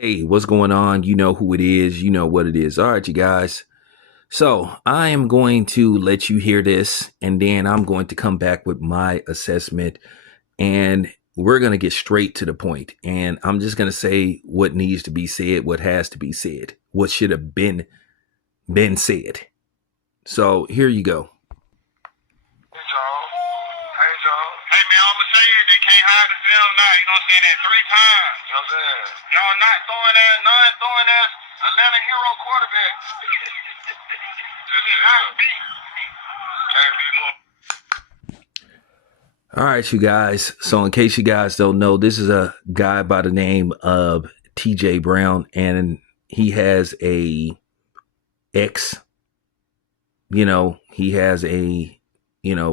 Hey, what's going on? You know who it is. You know what it is. All right, you guys. So I am going to let you hear this, and then I'm going to come back with my assessment, and we're going to get straight to the point. And I'm just going to say what needs to be said, what has to be said, what should have been said. So here you go. Hey, Joe. Hey, Joe. Hey, man, I'm going to say it. They can't hide the film now. You know what I'm saying? That 3 times. You know what I'm saying? Y'all not throwing that, none throwing that Atlanta hero quarterback. Just not beat. Can't be more. All right, you guys. So in case you guys don't know, this is a guy by the name of TJ Brown, and he has a X. He has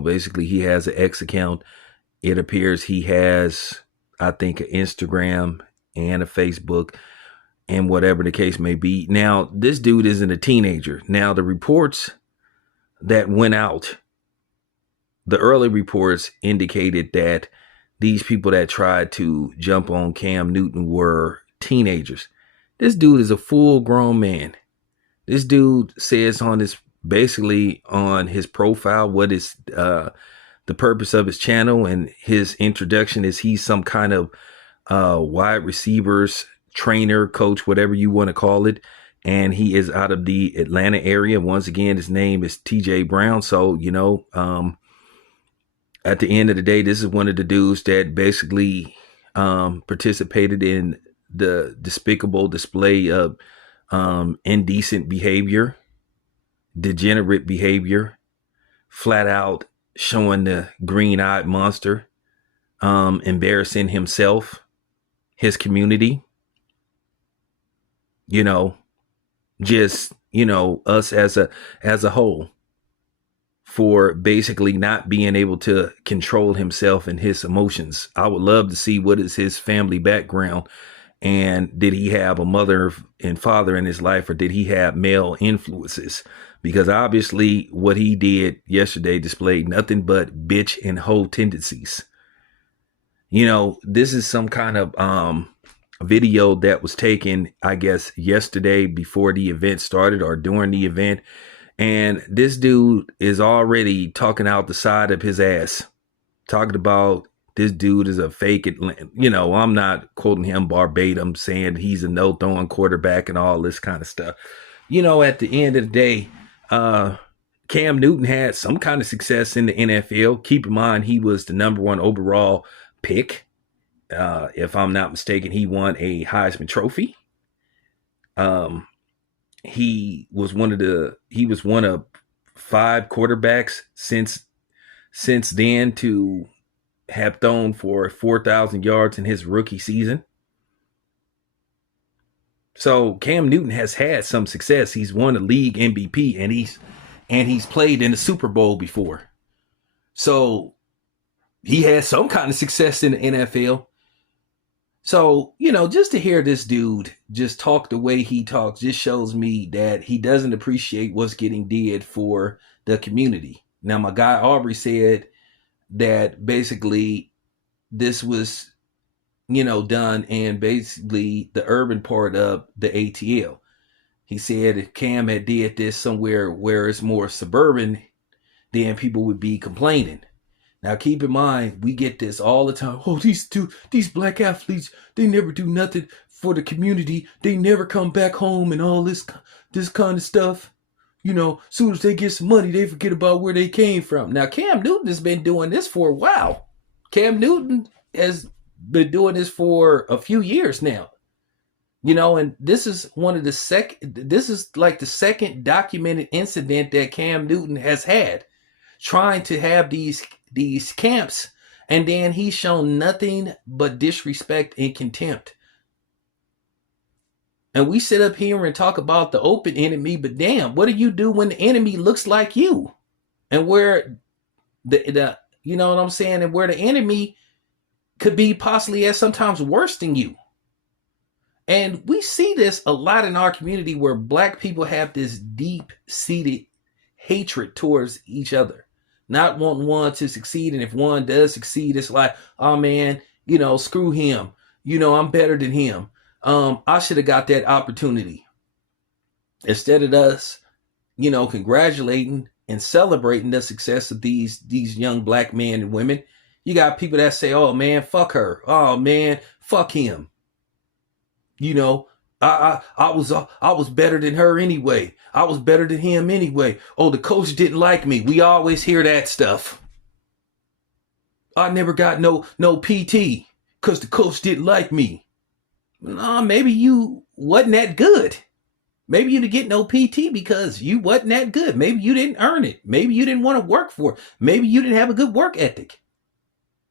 basically he has an X account. It appears he has, I think, an Instagram and a Facebook and whatever the case may be. Now, this dude isn't a teenager. Now, the reports that went out, the early reports indicated that these people that tried to jump on Cam Newton were teenagers. This dude is a full grown man. This dude says basically on his profile what is the purpose of his channel, and his introduction is he's some kind of wide receivers trainer, coach, whatever you want to call it, and he is out of the Atlanta area. Once again, his name is TJ Brown. So at the end of the day, this is one of the dudes that basically participated in the despicable display of indecent behavior, degenerate behavior, flat out showing the green-eyed monster, embarrassing himself, his community, us as a whole, for basically not being able to control himself and his emotions. I would love to see what is his family background, and did he have a mother and father in his life, or did he have male influences? Because obviously what he did yesterday displayed nothing but bitch and hoe tendencies. This is some kind of video that was taken, I guess, yesterday before the event started or during the event. And this dude is already talking out the side of his ass, talking about this dude is a fake. I'm not quoting him verbatim, saying he's a no-throwing quarterback and all this kind of stuff. At the end of the day, Cam Newton had some kind of success in the NFL. Keep in mind, he was the number 1 overall pick. If I'm not mistaken, he won a Heisman Trophy. He was one of 5 quarterbacks since then to have thrown for 4,000 yards in his rookie season. So Cam Newton has had some success. He's won a league MVP, and he's played in the Super Bowl before. So he has some kind of success in the NFL. So, just to hear this dude just talk the way he talks just shows me that he doesn't appreciate what's getting did for the community. Now, my guy Aubrey said that basically this was, done in basically the urban part of the ATL. He said if Cam had did this somewhere where it's more suburban, then people would be complaining. Now, keep in mind, we get this all the time. Oh, these black athletes, they never do nothing for the community. They never come back home and all this kind of stuff. Soon as they get some money, they forget about where they came from. Now, Cam Newton has been doing this for a while. Cam Newton has been doing this for a few years now. And this is this is like the second documented incident that Cam Newton has had, trying to have these camps, and then he's shown nothing but disrespect and contempt. And we sit up here and talk about the open enemy, but damn, what do you do when the enemy looks like you? And where the you know what I'm saying, and where the enemy could be possibly as sometimes worse than you. And we see this a lot in our community, where black people have this deep-seated hatred towards each other, not wanting one to succeed. And if one does succeed, it's like, oh man, screw him. I'm better than him. I should have got that opportunity. Instead of us, congratulating and celebrating the success of these young black men and women, you got people that say, "Oh man, fuck her. Oh man, fuck him." I was better than her anyway. I was better than him anyway. Oh, the coach didn't like me. We always hear that stuff. I never got no PT because the coach didn't like me. Nah, maybe you wasn't that good. Maybe you didn't get no PT because you wasn't that good. Maybe you didn't earn it. Maybe you didn't want to work for it. Maybe you didn't have a good work ethic.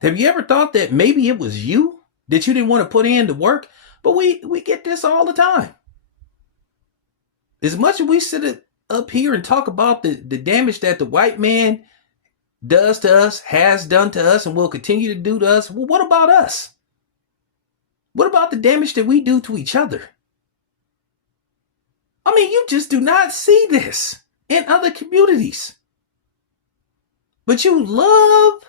Have you ever thought that maybe it was you that you didn't want to put in the work? But we get this all the time. As much as we sit up here and talk about the damage that the white man does to us, has done to us, and will continue to do to us, well, what about us? What about the damage that we do to each other? I mean, you just do not see this in other communities. But you love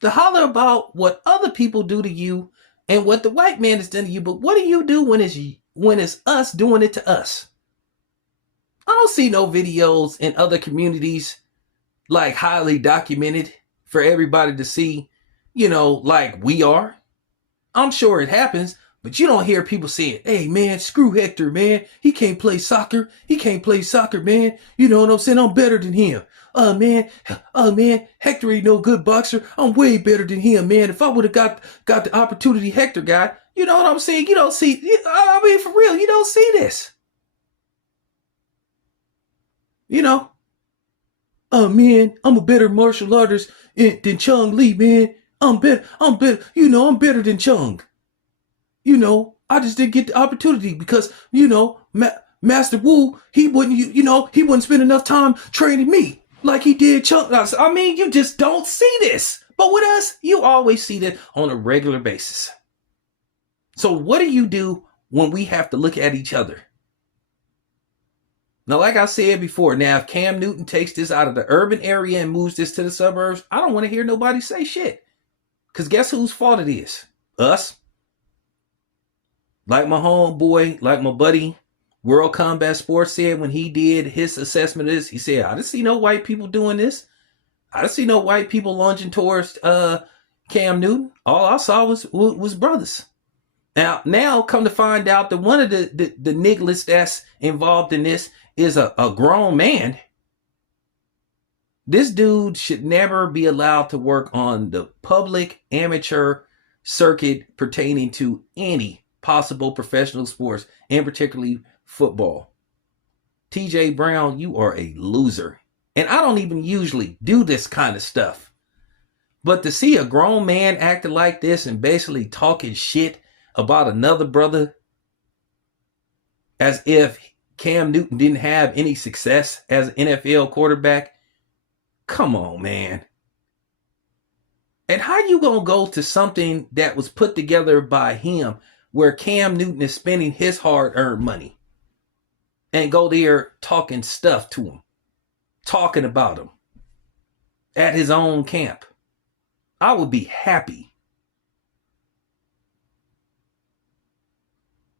to holler about what other people do to you and what the white man has done to you. But what do you do when it's us doing it to us? I don't see no videos in other communities like highly documented for everybody to see, like we are. I'm sure it happens, but you don't hear people saying, "Hey man, screw Hector, man. He can't play soccer. He can't play soccer, man. You know what I'm saying? I'm better than him. Oh man, Hector ain't no good boxer. I'm way better than him, man. If I would have got the opportunity Hector got," you know what I'm saying? You don't see, I mean, for real, you don't see this. Oh man, I'm a better martial artist than Chung Lee, man. I'm better, I'm better than Chung. I just didn't get the opportunity because, Master Wu, he wouldn't spend enough time training me like he did Chung. I mean, you just don't see this. But with us, you always see that on a regular basis. So what do you do when we have to look at each other? Now, like I said before, now if Cam Newton takes this out of the urban area and moves this to the suburbs, I don't want to hear nobody say shit. Because guess whose fault it is? Us. Like my homeboy, like my buddy, World Combat Sports said when he did his assessment of this, he said, "I didn't see no white people doing this. I didn't see no white people lunging towards Cam Newton. All I saw was brothers." Now come to find out that one of the nigglets that's involved in this is a grown man. This dude should never be allowed to work on the public amateur circuit pertaining to any possible professional sports, and particularly football. TJ Brown, you are a loser. And I don't even usually do this kind of stuff. But to see a grown man acting like this and basically talking shit about another brother as if Cam Newton didn't have any success as an NFL quarterback, come on, man. And how you gonna go to something that was put together by him where Cam Newton is spending his hard-earned money and go there talking stuff to him, talking about him at his own camp? I would be happy.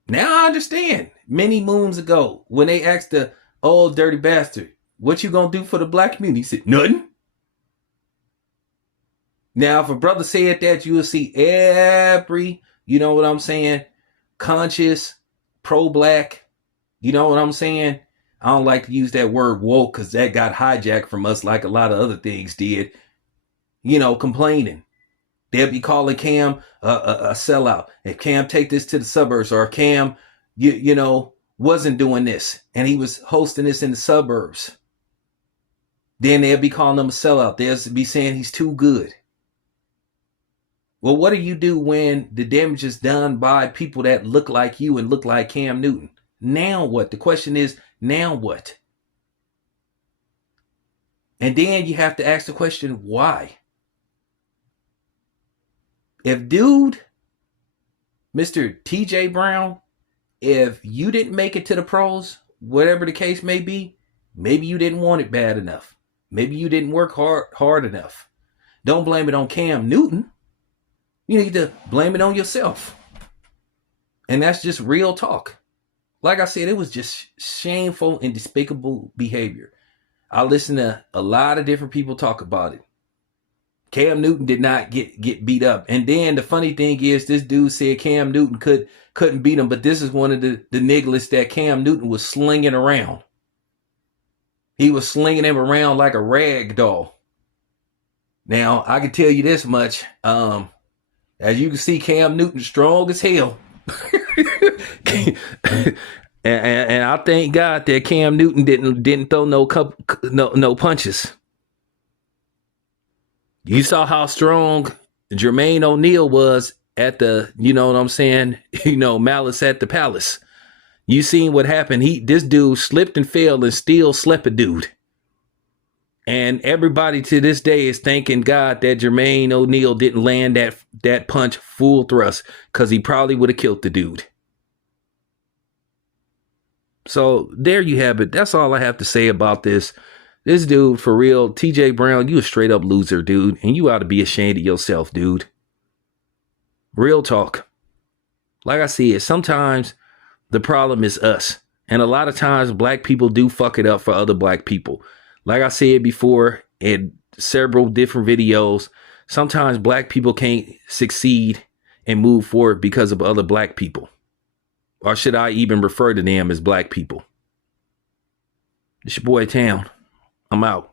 Now I understand many moons ago when they asked the old dirty bastard, "What you gonna do for the black community?" He said, "Nothing." Now, if a brother said that, you will see every, you know what I'm saying, conscious, pro-black, you know what I'm saying? I don't like to use that word woke because that got hijacked from us like a lot of other things did, complaining. They'll be calling Cam a sellout. If Cam take this to the suburbs, or if Cam, wasn't doing this and he was hosting this in the suburbs, then they'll be calling him a sellout. They'll be saying he's too good. Well, what do you do when the damage is done by people that look like you and look like Cam Newton? Now what? The question is, now what? And then you have to ask the question, why? If dude, Mr. TJ Brown, if you didn't make it to the pros, whatever the case may be, maybe you didn't want it bad enough. Maybe you didn't work hard enough. Don't blame it on Cam Newton. You need to blame it on yourself. And that's just real talk. Like I said, it was just shameful and despicable behavior. I listened to a lot of different people talk about it. Cam Newton did not get beat up. And then the funny thing is, this dude said Cam Newton couldn't beat him, but this is one of the nigglets that Cam Newton was slinging around. He was slinging him around like a rag doll. Now, I can tell you this much. As you can see, Cam Newton strong as hell. and I thank God that Cam Newton didn't throw no punches. You saw how strong Jermaine O'Neal was at the, you know what I'm saying, Malice at the Palace. You seen what happened. This dude slipped and fell and still slept a dude. And everybody to this day is thanking God that Jermaine O'Neal didn't land that punch full thrust, because he probably would have killed the dude. So there you have it. That's all I have to say about this. This dude, for real, TJ Brown, you a straight up loser, dude. And you ought to be ashamed of yourself, dude. Real talk. Like I said, sometimes the problem is us. And a lot of times black people do fuck it up for other black people. Like I said before in several different videos, sometimes black people can't succeed and move forward because of other black people. Or should I even refer to them as black people? It's your boy Town. I'm out.